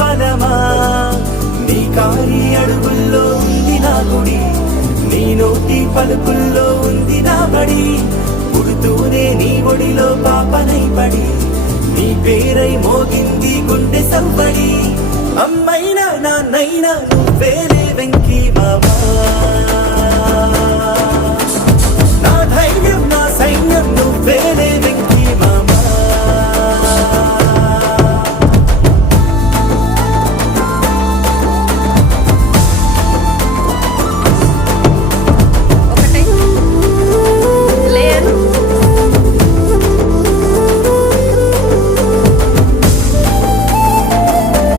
పదమా నీ కారి అడుగుల్లో ఉంది నా గుడి నీ నోటి పలుకుల్లో ఉంది నా బడి పుడుతూనే నీ ఒడిలో పాపనై పడి నీ పేరై మోగింది గుండె సవ్వడి అమ్మైనా నాన్నైనా నువ్వేలే వెంకీ మామా